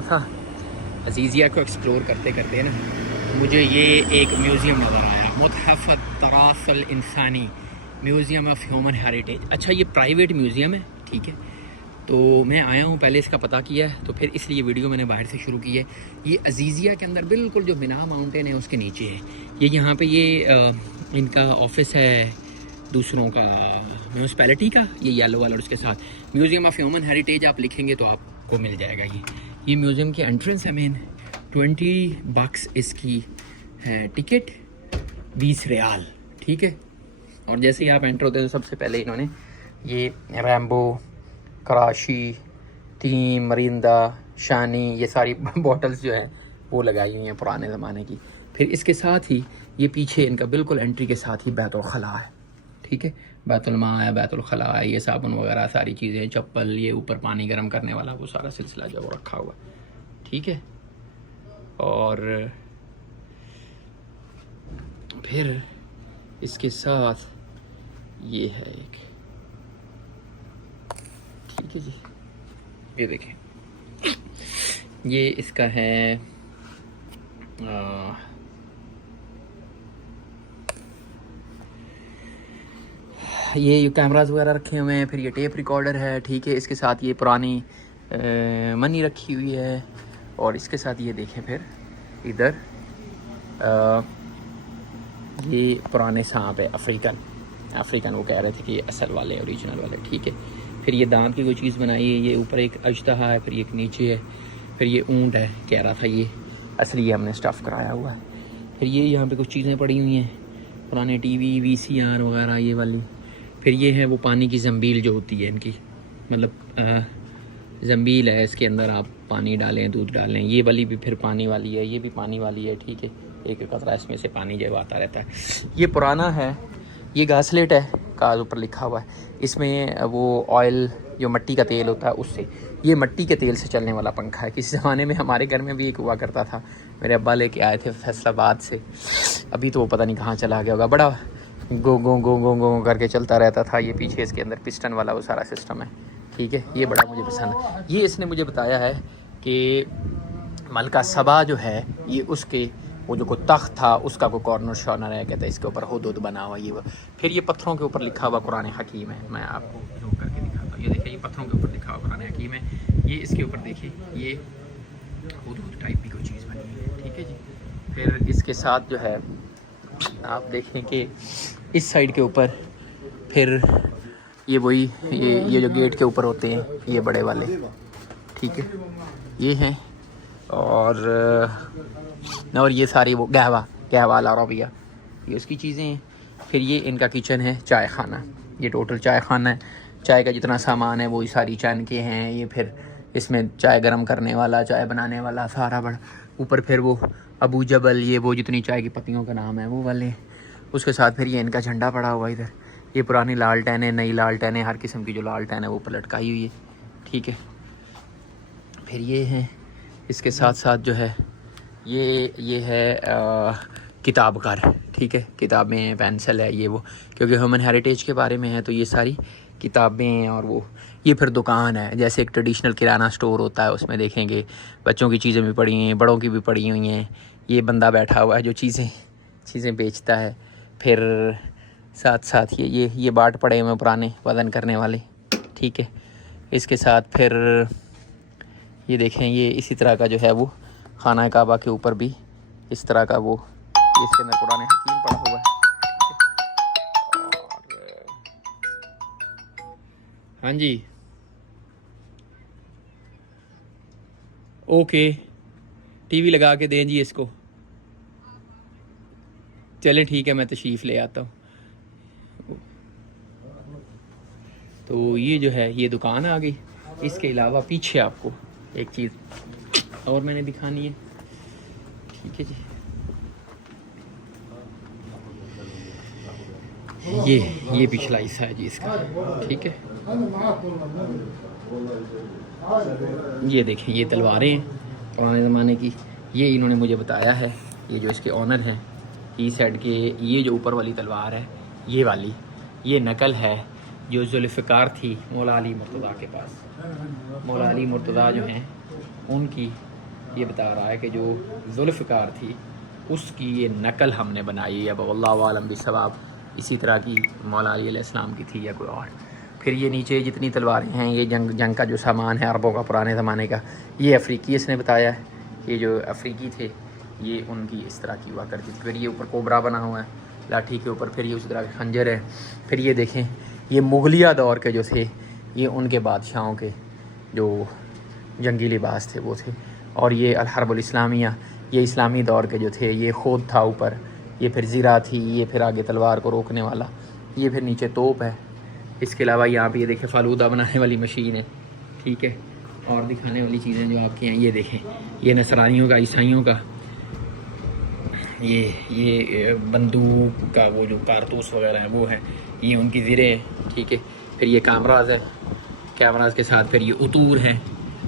था अजीज़िया को एक्सप्लोर करते करते ना मुझे ये एक म्यूज़ियम नज़र आया, मुतहफ़ तरासल इंसानी, म्यूज़ियम ऑफ ह्यूमन हेरिटेज। अच्छा, ये प्राइवेट म्यूज़ियम है, ठीक है। तो मैं आया हूँ, पहले इसका पता किया है, तो फिर इसलिए वीडियो मैंने बाहर से शुरू की है। ये अजीज़िया के अंदर बिल्कुल जो मिना माउंटेन है उसके नीचे है ये। यहाँ पे ये इनका ऑफिस है दूसरों का, म्यूनसिपैलिटी का, ये येलो वाला, और उसके साथ म्यूज़ियम ऑफ ह्यूमन हेरिटेज आप लिखेंगे तो आपको मिल जाएगा। ये म्यूज़ियम की एंट्रेंस है मेन। 20 बक्स इसकी है टिकट, 20 रियाल, ठीक है। और जैसे ही आप एंटर होते हैं तो सबसे पहले इन्होंने ये रैम्बो, कराशी, टीम, मरिंदा, शानी, ये सारी बॉटल्स जो है वो लगाई हुई हैं पुराने ज़माने की। फिर इसके साथ ही ये पीछे इनका बिल्कुल एंट्री के साथ ही बैतुल खला है, ठीक है। बैतुल माँ है, बैतुल खला है, ये साबुन वगैरह सारी चीज़ें, चप्पल, ये ऊपर पानी गर्म करने वाला वो सारा सिलसिला जो वो रखा हुआ है, ठीक है। और फिर इसके साथ ये है एक, ठीक है जी, ये देखें, ये इसका है ये कैमरास वगैरह रखे हुए हैं। फिर ये टेप रिकॉर्डर है, ठीक है। इसके साथ ये पुरानी मनी रखी हुई है। और इसके साथ ये देखें, फिर इधर ये पुराने सांप है, अफ्रीकन वो कह रहे थे कि ये असल वाले, ओरिजिनल वाले, ठीक है। फिर ये दांत की कोई चीज़ बनाई है, ये ऊपर एक अजदहा है, फिर एक नीचे है, फिर ये ऊंट है, कह रहा था ये असली हमने स्टफ़ कराया हुआ है। फिर ये यहाँ पे कुछ चीज़ें पड़ी हुई हैं, पुराने टीवी, VCR वगैरह ये वाली। फिर ये है वो पानी की ज़ंबील जो होती है इनकी, मतलब ज़ंबील है, इसके अंदर आप पानी डालें, दूध डालें। ये वाली भी फिर पानी वाली है, ये भी पानी वाली है, ठीक है। एक कतरा इसमें से पानी जो आता रहता है। ये पुराना है, ये घासलेट है, काज ऊपर लिखा हुआ है। इसमें वो ऑयल जो मिट्टी का तेल होता है उससे, ये मिट्टी के तेल से चलने वाला पंखा है। किसी ज़माने में हमारे घर में भी एक हुआ करता था, मेरे अब्बा लेके आए थे फैसलाबाद से। अभी तो वो पता नहीं कहाँ चला गया होगा। बड़ा गो गो गो गो गो करके चलता रहता था। ये पीछे इसके अंदर पिस्टन वाला वो सारा सिस्टम है, ठीक है। ये बड़ा मुझे पसंद है। ये इसने मुझे बताया है कि मलका सबा जो है, ये उसके वो जो कोई तख्त था उसका कोई कॉर्नर शॉर्नर है, कहते हैं इसके ऊपर हुदूद बना हुआ ये वो। फिर ये पत्थरों के ऊपर लिखा हुआ कुरान हकीम है, मैं आपको जूम करके दिखाता हूँ। ये देखिए, ये पत्थरों के ऊपर लिखा हुआ कुरान हकीम है। ये इसके ऊपर देखिए, ये हुदूद टाइप की कोई चीज़ बनी है, ठीक है जी। फिर इसके साथ जो है आप देखें कि इस साइड के ऊपर फिर ये वही ये जो गेट के ऊपर होते हैं ये बड़े वाले, ठीक है, ये हैं। और ये सारी वो कहवा लारबिया, ये उसकी चीज़ें हैं। फिर ये इनका किचन है, चाय खाना, ये टोटल चाय खाना है। चाय का जितना सामान है वो सारी चाय के हैं। ये फिर इसमें चाय गरम करने वाला, चाय बनाने वाला सारा बड़ा। ऊपर फिर वो अबू जबल, ये वो जितनी चाय की पत्तियों का नाम है वो वाले। उसके साथ फिर ये इनका झंडा पड़ा हुआ इधर। ये पुरानी लालटेन है, नई लालटेन है, हर किस्म की जो लालटेन है वो ऊपर लटकाई हुई है, ठीक है। फिर ये हैं, इसके साथ साथ जो है ये है किताब घर, ठीक है। किताबें, पेंसिल है, ये वो, क्योंकि ह्यूमन हेरिटेज के बारे में है तो ये सारी किताबें। और वो ये फिर दुकान है, जैसे एक ट्रेडिशनल किराना स्टोर होता है, उसमें देखेंगे बच्चों की चीज़ें भी पड़ी हैं, बड़ों की भी पड़ी हुई हैं। ये बंदा बैठा हुआ है जो चीज़ें बेचता है। फिर साथ साथ ये बाट पड़े हुए पुराने वज़न करने वाले, ठीक है। इसके साथ फिर ये देखें, ये इसी तरह का जो है वो खाना काबा के ऊपर भी इस तरह का वो, इसके अंदर कुरान हकीम पड़ा हुआ है। और हाँ जी, ओके, टीवी लगा के दें जी इसको। चलें ठीक है, मैं तशरीफ़ ले आता हूँ। तो ये जो है ये दुकान आ गई। इसके अलावा पीछे आपको एक चीज़ और मैंने दिखानी है, ठीक है जी। ये पिछला हिस्सा है जी इसका, ठीक है। ये देखें, ये तलवारें हैं पुराने ज़माने की। ये इन्होंने मुझे बताया है, ये जो इसके ऑनर हैं ई साइड के, ये जो ऊपर वाली तलवार है ये वाली, ये नकल है जो जुल्फ़िकार थी मौला अली मुर्तज़ा के पास। मौला अली मुर्तज़ा जो हैं उनकी ये बता रहा है कि जो जुल्फ़िकार थी उसकी ये नकल हमने बनाई है। अब अल्लाह आलम बिस्सवाब इसी तरह की मौला अली अलैहिस्सलाम की थी या कोई और। फिर ये नीचे जितनी तलवारें हैं ये जंग का जो सामान है अरबों का पुराने ज़माने का, ये अफ्रीकी इसने बताया है। ये जो अफ्रीकी थे ये उनकी इस तरह की हुआ करती थी। फिर ये ऊपर कोबरा बना हुआ है लाठी के ऊपर, फिर ये उस तरह के खंजर है। फिर ये देखें ये मुगलिया दौर के जो थे ये उनके बादशाहों के जो जंगी लिबास थे वो थे। और ये अलहरबुल इस्लामिया ये इस्लामी दौर के जो थे, ये खोद था ऊपर, ये फिर ज़ीरा थी, ये फिर आगे तलवार को रोकने वाला, ये फिर नीचे तोप है। इसके अलावा यहाँ पे ये देखें फालूदा बनाने वाली मशीन है, ठीक है। और दिखाने वाली चीज़ें जो आपके हैं ये देखें, ये नसरानियों का, ईसाइयों का ये बंदूक का वो जो कारतूस वगैरह है वो है, ये उनकी ज़ीरे हैं, ठीक है। फिर ये कैमराज है, कैमराज के साथ फिर ये उतूर हैं,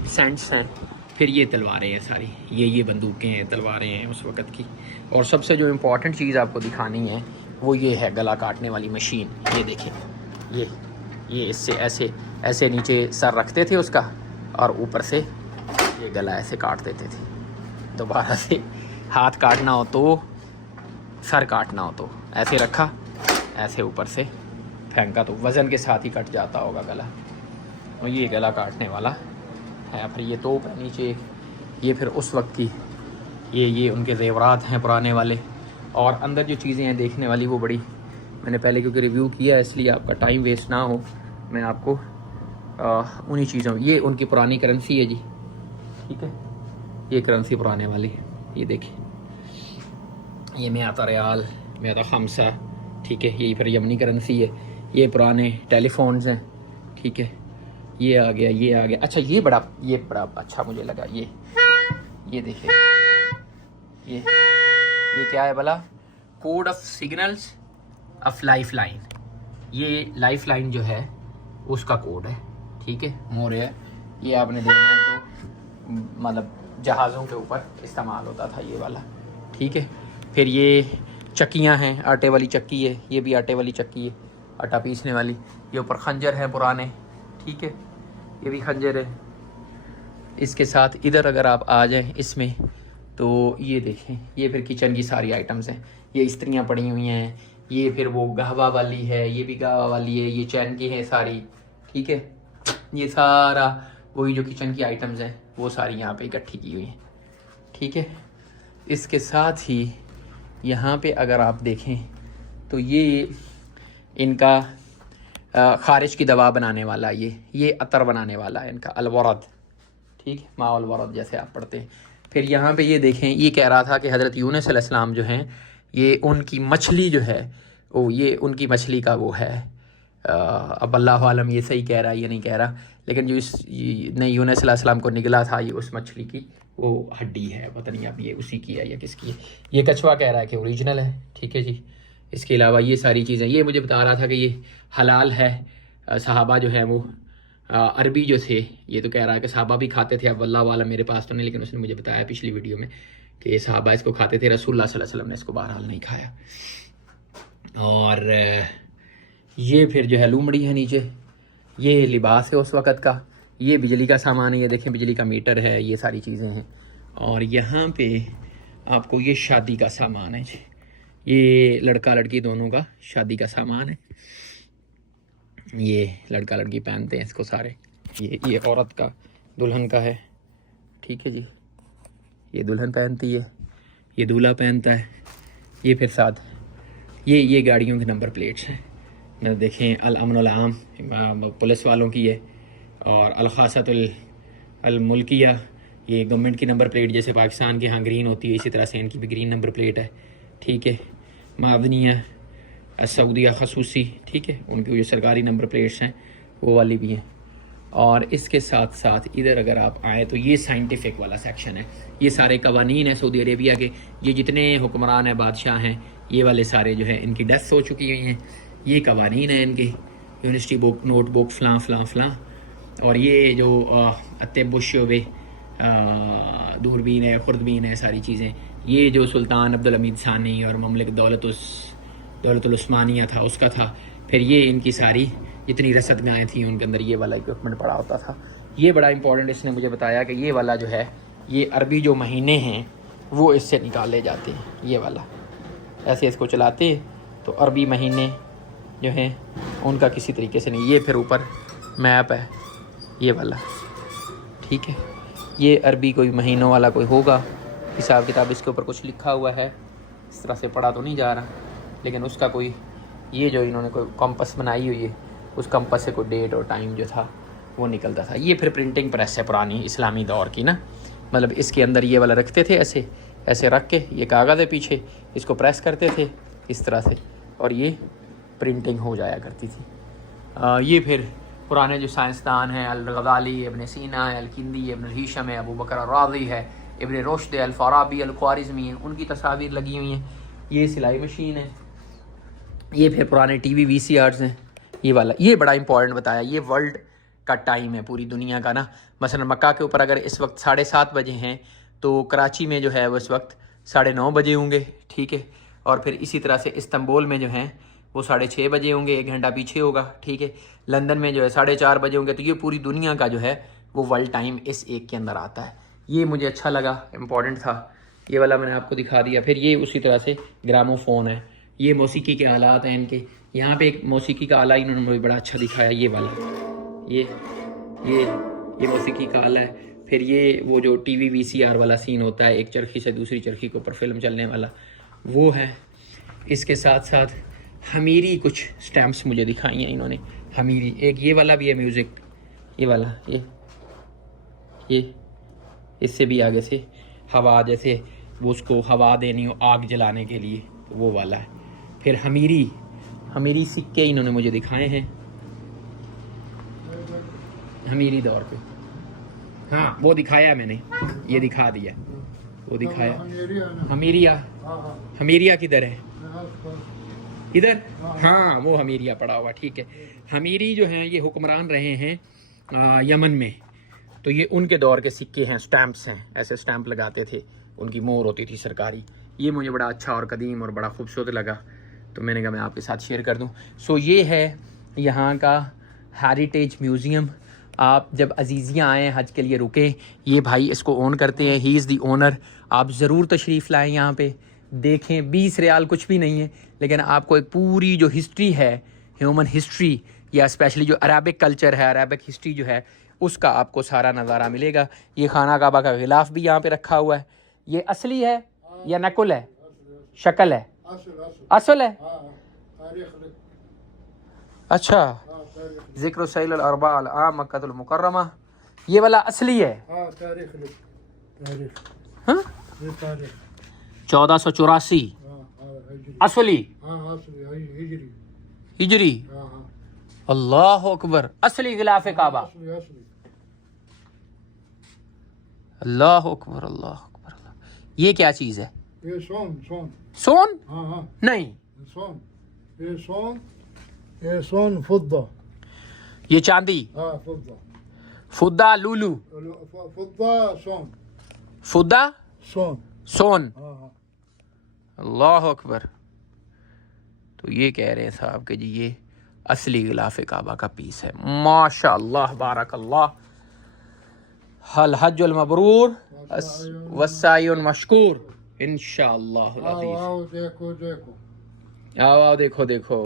सेंट्स हैं, फिर ये तलवारें हैं सारी, ये बंदूकें हैं, तलवारें हैं उस वक़्त की। और सबसे जो इम्पोर्टेंट चीज़ आपको दिखानी है वो ये है गला काटने वाली मशीन। ये देखें, ये इससे ऐसे ऐसे नीचे सर रखते थे उसका और ऊपर से ये गला ऐसे काट देते थे। दोबारा से हाथ काटना हो तो, सर काटना हो तो ऐसे रखा, ऐसे ऊपर से फेंका तो वज़न के साथ ही कट जाता होगा गला। और ये गला काटने वाला है। फिर ये तोप है नीचे, ये फिर उस वक्त की ये उनके ज़ेवरात हैं पुराने वाले। और अंदर जो चीज़ें हैं देखने वाली वो बड़ी, मैंने पहले क्योंकि रिव्यू किया है इसलिए आपका टाइम वेस्ट ना हो, मैं आपको उन्हीं चीज़ों, ये उनकी पुरानी करेंसी है जी, ठीक है। ये करेंसी पुराने वाली, ये देखिए, ये मियाता रियाल, मियाता खमसा, ठीक है। ये फिर यमनी करेंसी है। ये पुराने टेलीफोन्स हैं, ठीक है। ये आ गया, ये आ गया। अच्छा ये बड़ा अच्छा मुझे लगा, ये देखिए, ये क्या है भला? Code of signals of life line. ये लाइफ लाइन जो है उसका कोड है, ठीक है। मोर है ये, आपने देखना है तो मतलब जहाज़ों के ऊपर इस्तेमाल होता था ये वाला, ठीक है। फिर ये चक्कियाँ हैं, आटे वाली चक्की है, ये भी आटे वाली चक्की है, आटा पीसने वाली। ये ऊपर खंजर है पुराने, ठीक है, ये भी खंजर है। इसके साथ इधर अगर आप आ जाएं इसमें तो ये देखें, ये फिर किचन की सारी आइटम्स हैं। ये इस्त्रियाँ पड़ी हुई हैं, ये फिर वो गहवा वाली है, ये भी गहवा वाली है, ये चैन की है सारी, ठीक है। ये सारा वही जो किचन की आइटम्स हैं वो सारी यहाँ पे इकट्ठी की हुई हैं, ठीक है। इसके साथ ही यहाँ पे अगर आप देखें तो ये इनका ख़ारिज की दवा बनाने वाला, ये अतर बनाने वाला है इनका, अलवरद, ठीक है, माँ अलवरद जैसे आप पढ़ते हैं। फिर यहाँ पे ये देखें, ये कह रहा था कि हज़रत यूनुस अलैहिस्सलाम जो हैं ये उनकी मछली जो है वो, ये उनकी मछली का वो है। अब अल्लाह आलम ये सही कह रहा है ये नहीं कह रहा, लेकिन जो ने यूनुस अलैहिस्सलाम को निकला था ये उस मछली की वो हड्डी है, पता नहीं अब ये उसी की है या किसकी है। ये कछुआ कह रहा है कि ओरिजिनल है, ठीक है जी। इसके अलावा ये सारी चीज़ें, ये मुझे बता रहा था कि ये हलाल है। सहाबा जो है वो अरबी जो थे, ये तो कह रहा है कि सहाबा भी खाते थे। अब अल्लाह वाला मेरे पास तो नहीं, लेकिन उसने मुझे बताया पिछली वीडियो में कि ये सहाबा इसको खाते थे, रसूलुल्लाह सल्लल्लाहु अलैहि वसल्लम ने इसको बहरहाल नहीं खाया। और ये फिर जो है लूमड़ी है नीचे, ये लिबास है उस वक़्त का, ये बिजली का सामान है, ये देखें बिजली का मीटर है, ये सारी चीज़ें हैं। और यहाँ पे आपको ये शादी का सामान है जी, ये लड़का लड़की दोनों का शादी का सामान है। ये लड़का लड़की पहनते हैं इसको सारे, ये औरत का, दुल्हन का है, ठीक है जी। ये दुल्हन पहनती है, ये दूल्हा पहनता है। ये फिर साथ ये गाड़ियों के नंबर प्लेट्स हैं, देखें, अल अमन अल आम पुलिस वालों की है, और अल खासतुल अल मुल्किया ये गवर्नमेंट की नंबर प्लेट, जैसे पाकिस्तान के यहाँ ग्रीन होती है इसी तरह से इनकी भी ग्रीन नंबर प्लेट है, ठीक है। मावनिया सऊदिया खसूसी, ठीक है, उनकी जो सरकारी नंबर प्लेट्स हैं वो वाली भी हैं। और इसके साथ साथ इधर अगर आप आएँ तो ये साइंटिफिक वाला सेक्शन है, ये सारे कवानीन हैं सऊदी अरेबिया के, ये जितने हुक्मरान हैं, बादशाह हैं, ये वाले सारे जो है इनकी डेथ्स हो चुकी हुई हैं। ये कवानीन हैं इनके, यूनिवर्सिटी बुक, नोटबुक, फ़लाँ फ़लाँ फ़लाँ। और ये जो अतबुशवे दूरबीन है, खुर्दबीन है, सारी चीज़ें, ये जो सुल्तान अब्दुल हमीद सानी और ममलिक दौलतुल उस्मानिया था उसका था। फिर ये इनकी सारी जितनी रसद में आई थी उनके अंदर ये वाला इक्विपमेंट पड़ा होता था। ये बड़ा इंपॉर्टेंट इसने मुझे बताया कि ये वाला जो है, ये अरबी जो महीने हैं वो इससे निकाले जाते हैं। ये वाला ऐसे इसको चलाते तो अरबी महीने जो हैं उनका किसी तरीके से नहीं। ये फिर ऊपर मैप है ये वाला, ठीक है। ये अरबी कोई महीनों वाला कोई होगा, हिसाब किताब इसके ऊपर कुछ लिखा हुआ है, इस तरह से पढ़ा तो नहीं जा रहा, लेकिन उसका कोई ये जो इन्होंने कोई कंपस बनाई हुई है, उस कंपस से कोई डेट और टाइम जो था वो निकलता था। ये फिर प्रिंटिंग प्रेस है पुरानी इस्लामी दौर की ना, मतलब इसके अंदर ये वाला रखते थे, ऐसे ऐसे रख के, ये कागज़ है पीछे, इसको प्रेस करते थे इस तरह से और ये प्रिंटिंग हो जाया करती थी। ये फिर पुराने जो साइंसदान हैं, अल-गज़ाली, इब्न सीना है, अल-किंदी, इब्न हिशम है, अबू बकर राज़ी है, इब्न रुश्द, अल-फ़ाराबी, अल-ख्वारिज़मी है, उनकी तस्वीर लगी हुई हैं। ये सिलाई मशीन है। ये फिर पुराने टीवी VCRs हैं। ये वाला, ये बड़ा इंपॉर्टेंट बताया, ये वर्ल्ड का टाइम है पूरी दुनिया का ना। मसलन मक्का के ऊपर अगर इस वक्त 7:30 बजे हैं तो कराची में जो है वो इस वक्त 9:30 बजे होंगे, ठीक है। और फिर इसी तरह से इस्तांबुल में जो हैं वो 6:30 बजे होंगे, 1 घंटा पीछे होगा, ठीक है। लंदन में जो है 4:30 बजे होंगे। तो ये पूरी दुनिया का जो है वो वर्ल्ड टाइम इस एक के अंदर आता है। ये मुझे अच्छा लगा, इम्पॉर्टेंट था। ये वाला मैंने आपको दिखा दिया। फिर ये उसी तरह से ग्रामोफोन है। ये मौसीकी के आलात हैं इनके। यहाँ पे एक मौसीकी का आला इन्होंने मुझे बड़ा अच्छा दिखाया, ये वाला, ये मौसीकी का आला है। फिर ये वो जो टीवी VCR वाला सीन होता है, एक चरखी से दूसरी चरखी के ऊपर फिल्म चलने वाला, वो है। इसके साथ साथ हमीरी कुछ स्टैम्प्स मुझे दिखाई हैं इन्होंने, हमीरी। एक ये वाला भी है म्यूज़िक, ये वाला, ये इससे भी आगे से हवा, जैसे वो उसको हवा देनी हो आग जलाने के लिए, तो वो वाला है। फिर हमीरी सिक्के इन्होंने मुझे दिखाए हैं हमीरी दौर पे। हाँ वो दिखाया मैंने, ये दिखा दिया, वो दिखाया। हमीरिया किधर है? इधर, हाँ वो हमीरिया पड़ा हुआ, ठीक है। हमीरी जो हैं ये हुक्मरान रहे हैं यमन में, तो ये उनके दौर के सिक्के हैं, स्टैम्प्स हैं, ऐसे स्टैम्प लगाते थे, उनकी मोहर होती थी सरकारी। ये मुझे बड़ा अच्छा और कदीम और बड़ा खूबसूरत लगा, तो मैंने कहा मैं आपके साथ शेयर कर दूं। सो ये है यहाँ का हेरिटेज म्यूज़ियम। आप जब अजीज़ियाँ आएँ, हज के लिए रुकें, ये भाई इसको ओन करते हैं, ही इज़ दी ओनर। आप ज़रूर तशरीफ़ लाएँ यहाँ पे, देखें। 20 रियाल कुछ भी नहीं है, लेकिन आपको एक पूरी जो हिस्ट्री है, ह्यूमन हिस्ट्री, या स्पेशली जो अरबिक कल्चर है, अरबिक हिस्ट्री जो है, उसका आपको सारा नज़ारा मिलेगा। ये खाना काबा का गिलाफ भी यहाँ पे रखा हुआ है। ये असली है या नकुल है? शक्ल है, असल है। अच्छा, ज़िक्र सैल अल-अर्बा अल-आम मक्कतुल मुकर्रमा, ये वाला असली है। हाँ 1484 असली, हिजरी। अल्लाह अकबर, असली गिलाफ काबा। अल्लाह अकबर, अल्लाह अकबर। ये क्या चीज़ है? ये सोन? नहीं, ये सोन फुद्दा, ये चांदी। फुद्दा लूलू, फुद्दा सोन। अल्लाह अकबर। तो ये कह रहे हैं साहब कि जी ये असली गिलाफ काबा का पीस है। माशाअल्लाह, बारकल्लाह। हल हज्जुल मबरूर वस्सायुन मशकूर इंशाअल्लाह। देखो आओ देखो।